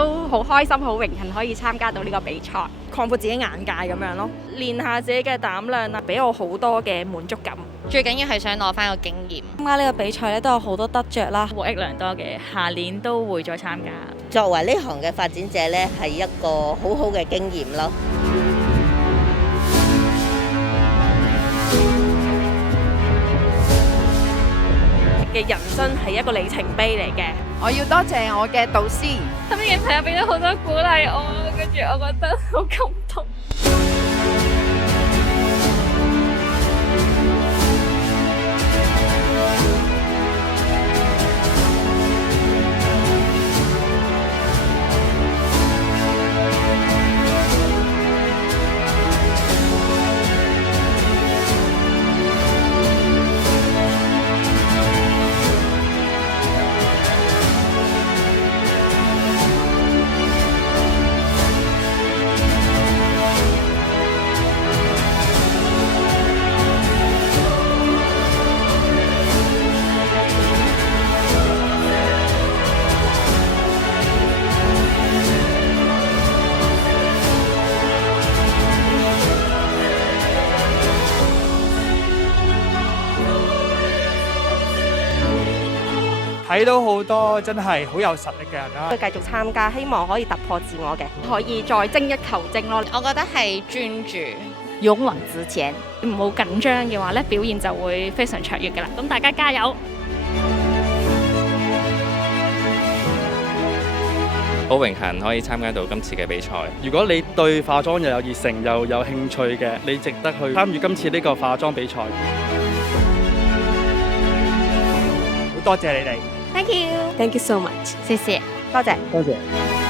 都好開心、好榮幸可以參加到呢個比賽，擴闊自己眼界咁樣咯，練下自己嘅膽量啦，俾我好多嘅滿足感。最緊要係想攞翻個經驗。參加呢個比賽咧都有好多得着啦，獲益良多嘅，下年都會再參加。作為呢行嘅發展者呢，係一個好好嘅經驗咯。嘅人生係一個里程碑嚟嘅，我要多謝我嘅導師，身邊嘅朋友俾咗好多鼓勵我，跟住我覺得好感動。睇到好多真係好有實力嘅人啦，會繼續參加，希望可以突破自我嘅，可以再精益求精咯。我覺得係專注。勇往直前，唔好緊張嘅話咧，表現就會非常卓越㗎啦。咁大家加油！好榮幸可以參加到今次嘅比賽。如果你對化妝又有熱誠又有興趣嘅，你值得去參與今次呢個化妝比賽。好多謝你哋。 Thank you， Thank you so much，謝謝，多謝。多謝。